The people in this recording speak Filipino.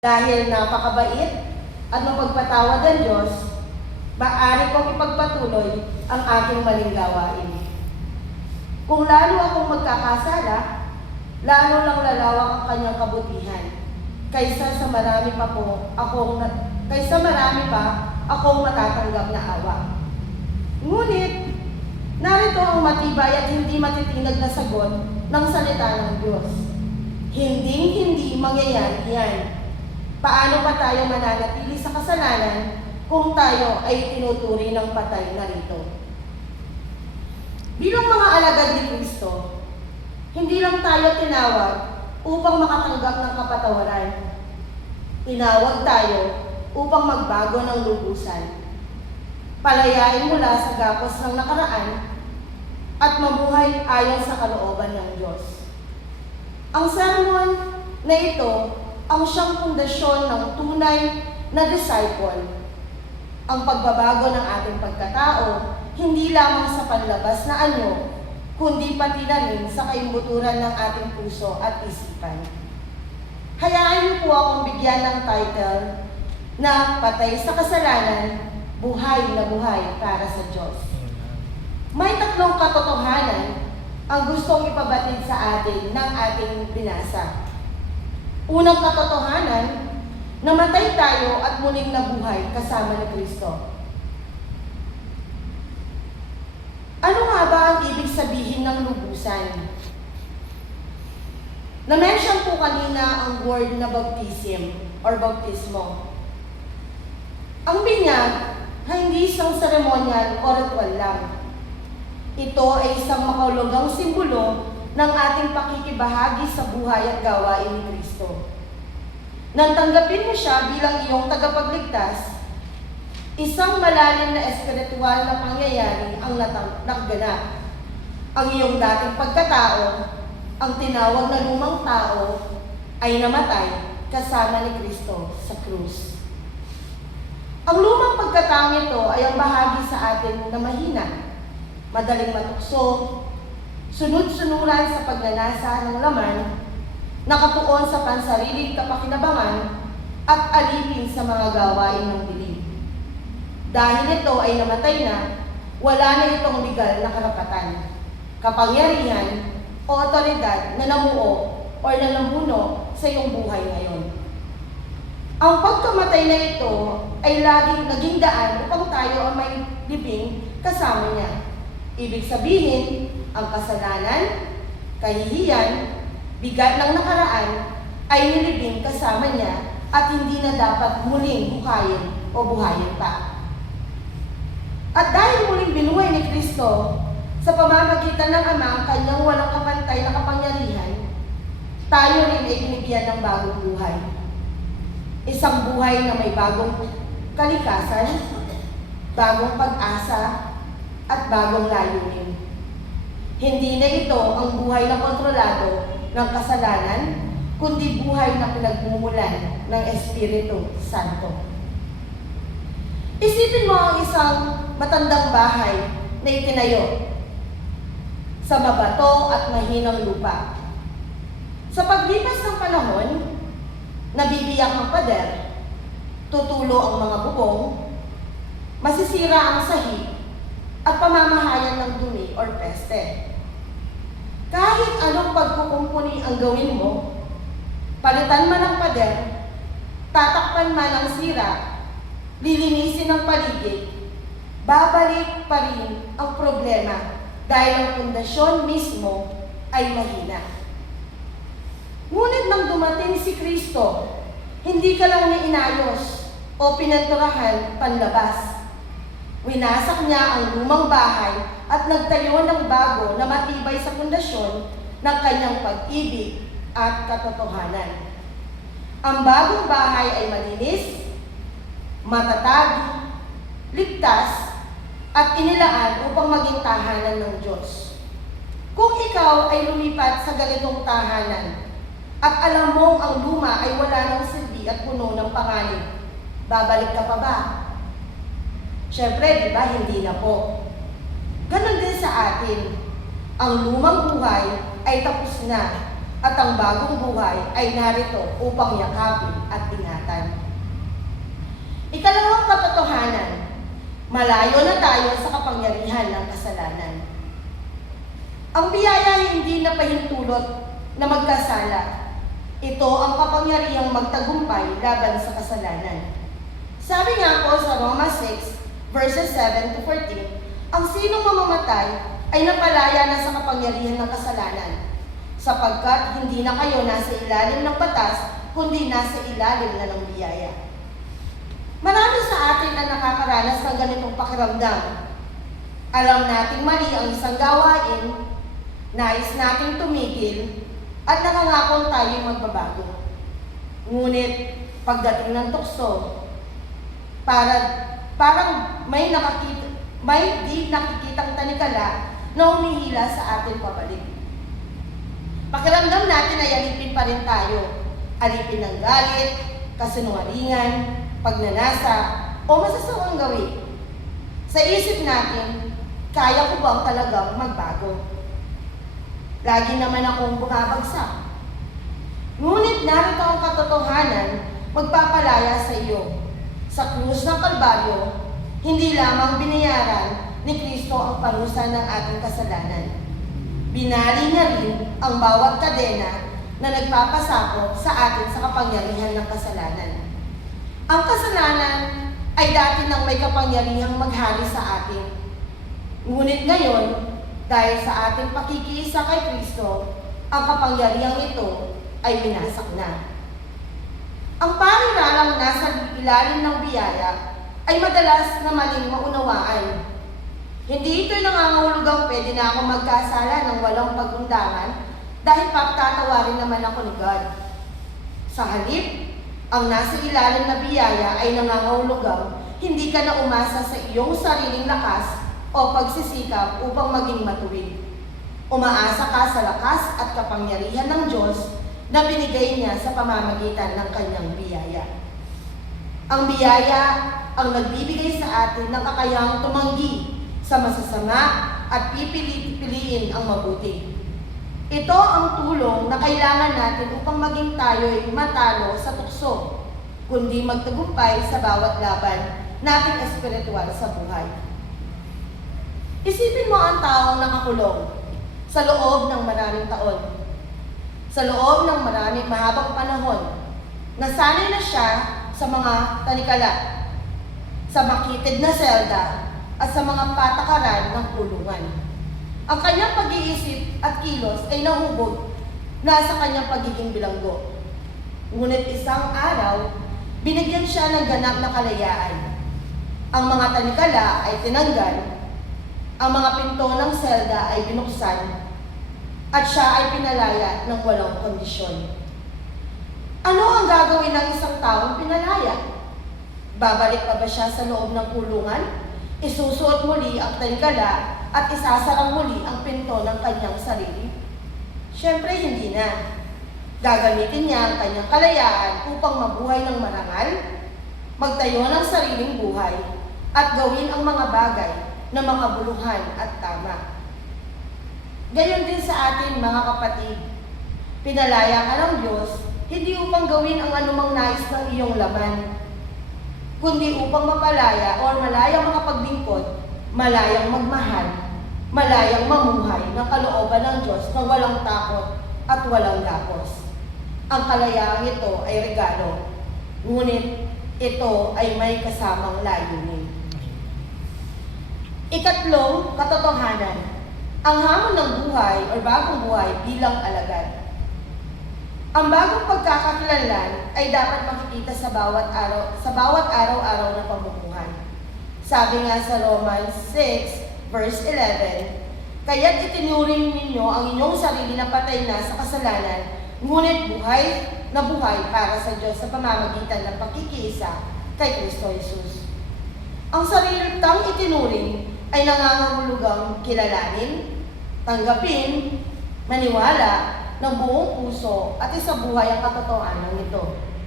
Dahil napakabait at mapagpatawad ang Diyos, maaari kong ipagpatuloy ang aking maling gawain. Kung lalo akong magkakasala, lalo lang lalawak ang kanyang kabutihan, kaysa marami pa akong matatanggap na awa. Ngunit, narito ang matibay at hindi matitinag na sagot ng salita ng Diyos. Hindi mangyayari yan. Paano pa tayo mananatili sa kasalanan kung tayo ay tinuturi ng patay na rito? Bilang mga alagad ni Kristo, hindi lang tayo tinawag upang makatanggap ng kapatawaran. Tinawag tayo upang magbago ng lubusan. Palayain mula sa gapos ng nakaraan at mabuhay ayon sa kalooban ng Diyos. Ang sermon na ito ang siyang pundasyon ng tunay na disciple. Ang pagbabago ng ating pagkatao, hindi lamang sa panlabas na anyo, kundi pati na rin sa kaibuturan ng ating puso at isipan. Hayaan niyo po akong bigyan ng title na Patay sa Kasalanan, Buhay na Buhay para sa Diyos. May tatlong katotohanan ang gustong ipabatid sa atin ng ating binasa. Unang katotohanan, namatay tayo at muling nabuhay kasama ni Kristo. Ano nga ba ang ibig sabihin ng lubusan? Na-mention po kanina ang word na baptism or baptismo. Ang binyag ay hindi isang seremonyal o ritual lang. Ito ay isang makahulugang simbolo ng ating pakikibahagi sa buhay at gawain ni Kristo. Nang tanggapin mo siya bilang iyong tagapagligtas, isang malalim na espiritual na pangyayari ang nagganap. Ang iyong dating pagkatao, ang tinawag na lumang tao, ay namatay kasama ni Kristo sa krus. Ang lumang pagkataong ito ay ang bahagi sa atin na mahina, madaling matukso, sunod-sunuran sa pagnanasa ng laman, nakatuon sa pansariling kapakinabangan, at alipin sa mga gawain ng dilim. Dahil ito ay namatay na, wala na itong legal na karapatan, kapangyarihan, o otoridad na namuo o na namuno sa iyong buhay ngayon. Ang pagkamatay na ito ay laging naging daan upang tayo ay may libing kasama niya. Ibig sabihin, ang kasalanan, kahihiyan, bigat ng nakaraan ay nilibing kasama niya at hindi na dapat muling hukayin o buhayin pa. At dahil muling binuhay ni Kristo sa pamamagitan ng Ama ang kanyang walang kapantay na kapangyarihan, tayo rin ay binigyan ng bagong buhay. Isang buhay na may bagong kalikasan, bagong pag-asa, at bagong layunin. Hindi na ito ang buhay na kontrolado ng kasalanan, kundi buhay na pinagmumulan ng Espiritu Santo. Isipin mo ang isang matandang bahay na itinayo sa mabato at mahinang lupa. Sa paglipas ng panahon, nabibiyak ang pader, tutulo ang mga bubong, masisira ang sahig, at pamamahayan ng dumi or peste. Kahit anong pagkukumpuni ang gawin mo, palitan man ang pader, tatakpan man ang sira, lilinisin ang paligid, babalik pa rin ang problema dahil ang pundasyon mismo ay mahina. Ngunit nang dumating si Kristo, hindi ka lang niya inayos o pinaturahan panlabas. Winasak niya ang lumang bahay at nagtayo ng bago na matibay sa pundasyon ng kanyang pag-ibig at katotohanan. Ang bagong bahay ay malinis, matatag, ligtas, at inilaan upang maging tahanan ng Diyos. Kung ikaw ay lumipat sa ganitong tahanan at alam mong ang luma ay wala ng silbi at puno ng panganib, babalik ka pa ba? Siyempre, di ba, hindi na po. Ganon din sa atin. Ang lumang buhay ay tapos na at ang bagong buhay ay narito upang yakapin at ingatan. Ikalawang katotohanan, malayo na tayo sa kapangyarihan ng kasalanan. Ang biyaya hindi na pahintulot na magkasala. Ito ang kapangyarihang magtagumpay laban sa kasalanan. Sabi nga po sa Roma 6, verses 7 to 14, ang sinong mamamatay ay napalaya na sa kapangyarihan ng kasalanan, sapagkat hindi na kayo nasa ilalim ng batas, kundi nasa ilalim na ng biyaya. Marami sa atin ang nakakaranas ng ganitong pakiramdam. Alam nating mali ang isang gawain, nais nating tumigil, at nakangakong tayong magbabago. Ngunit, pagdating ng tukso, parang may di nakikitang tanikala na humihila sa atin pabalik. Pakiramdam natin ay alipin pa rin tayo. Alipin ng galit, kasinungalingan, pagnanasa, o masasawang gawin. Sa isip natin, kaya ko bang talagang magbago? Lagi naman akong bumabagsak. Ngunit narito ang katotohanan, magpapalaya sa iyo. Sa krus ng Kalbaryo, hindi lamang binayaran ni Kristo ang parusa ng ating kasalanan. Binali niya rin ang bawat kadena na nagpapasakop sa atin sa kapangyarihan ng kasalanan. Ang kasalanan ay dati nang may kapangyarihang maghari sa atin. Ngunit ngayon, dahil sa ating pakikiisa kay Kristo, ang kapangyarihang ito ay winasak na. Ang pariralang nasa ilalim ng biyaya ay madalas na maling maunawaan. Hindi ito'y nangangahulugang pwede na ako magkasala ng walang pagundangan dahil patatawarin naman ako ni God. Sa halip, ang nasa ilalim na biyaya ay nangangahulugang hindi ka na umasa sa iyong sariling lakas o pagsisikap upang maging matuwid. Umaasa ka sa lakas at kapangyarihan ng Diyos na binigay niya sa pamamagitan ng kanyang biyaya. Ang biyaya ang nagbibigay sa atin ng kakayahang tumanggi sa masasama at pipiliin ang mabuti. Ito ang tulong na kailangan natin upang maging tayo'y matalo sa tukso, kundi magtagumpay sa bawat laban nating espiritual sa buhay. Isipin mo ang taong nakakulong sa loob ng maraming taon. Sa loob ng maraming mahabang panahon, nasanay na siya sa mga tanikala, sa makitid na selda, at sa mga patakaran ng kulungan. Ang kanyang pag-iisip at kilos ay nahubog na sa kanyang pagiging bilanggo. Ngunit isang araw, binigyan siya ng ganap na kalayaan. Ang mga tanikala ay tinanggal, ang mga pinto ng selda ay binuksan, at siya ay pinalaya ng walang kondisyon. Ano ang gagawin ng isang taong pinalaya? Babalik pa ba siya sa loob ng kulungan? Isusuot muli ang tanikala at isasarang muli ang pinto ng kanyang sarili? Siyempre hindi na. Gagamitin niya ang kanyang kalayaan upang mabuhay ng marangal, magtayo ng sariling buhay, at gawin ang mga bagay na makabuluhan at tama. Gayon din sa atin, mga kapatid. Pinalaya ka ng Diyos, hindi upang gawin ang anumang nais ng iyong laman, kundi upang mapalaya o malayang makapaglingkod, malayang magmahal, malayang mamuhay ng kalooban ng Diyos na walang takot at walang gapos. Ang kalayaang ito ay regalo, ngunit ito ay may kasamang layunin. Ikatlong katotohanan, ang hamon ng buhay o bagong buhay bilang alagad. Ang bagong pagkakakilanlan ay dapat makikita sa bawat araw-araw na pamumuhay. Sabi nga sa Romans 6, verse 11, kaya't itinuring ninyo ang inyong sarili na patay na sa kasalanan, ngunit buhay na buhay para sa Diyos sa pamamagitan ng pakikiisa kay Kristo Jesus. Ang sarili tang itinuring ay nangangahulugang kilalanin, tanggapin, maniwala ng buong puso at isabuhay ang katotohanan nito.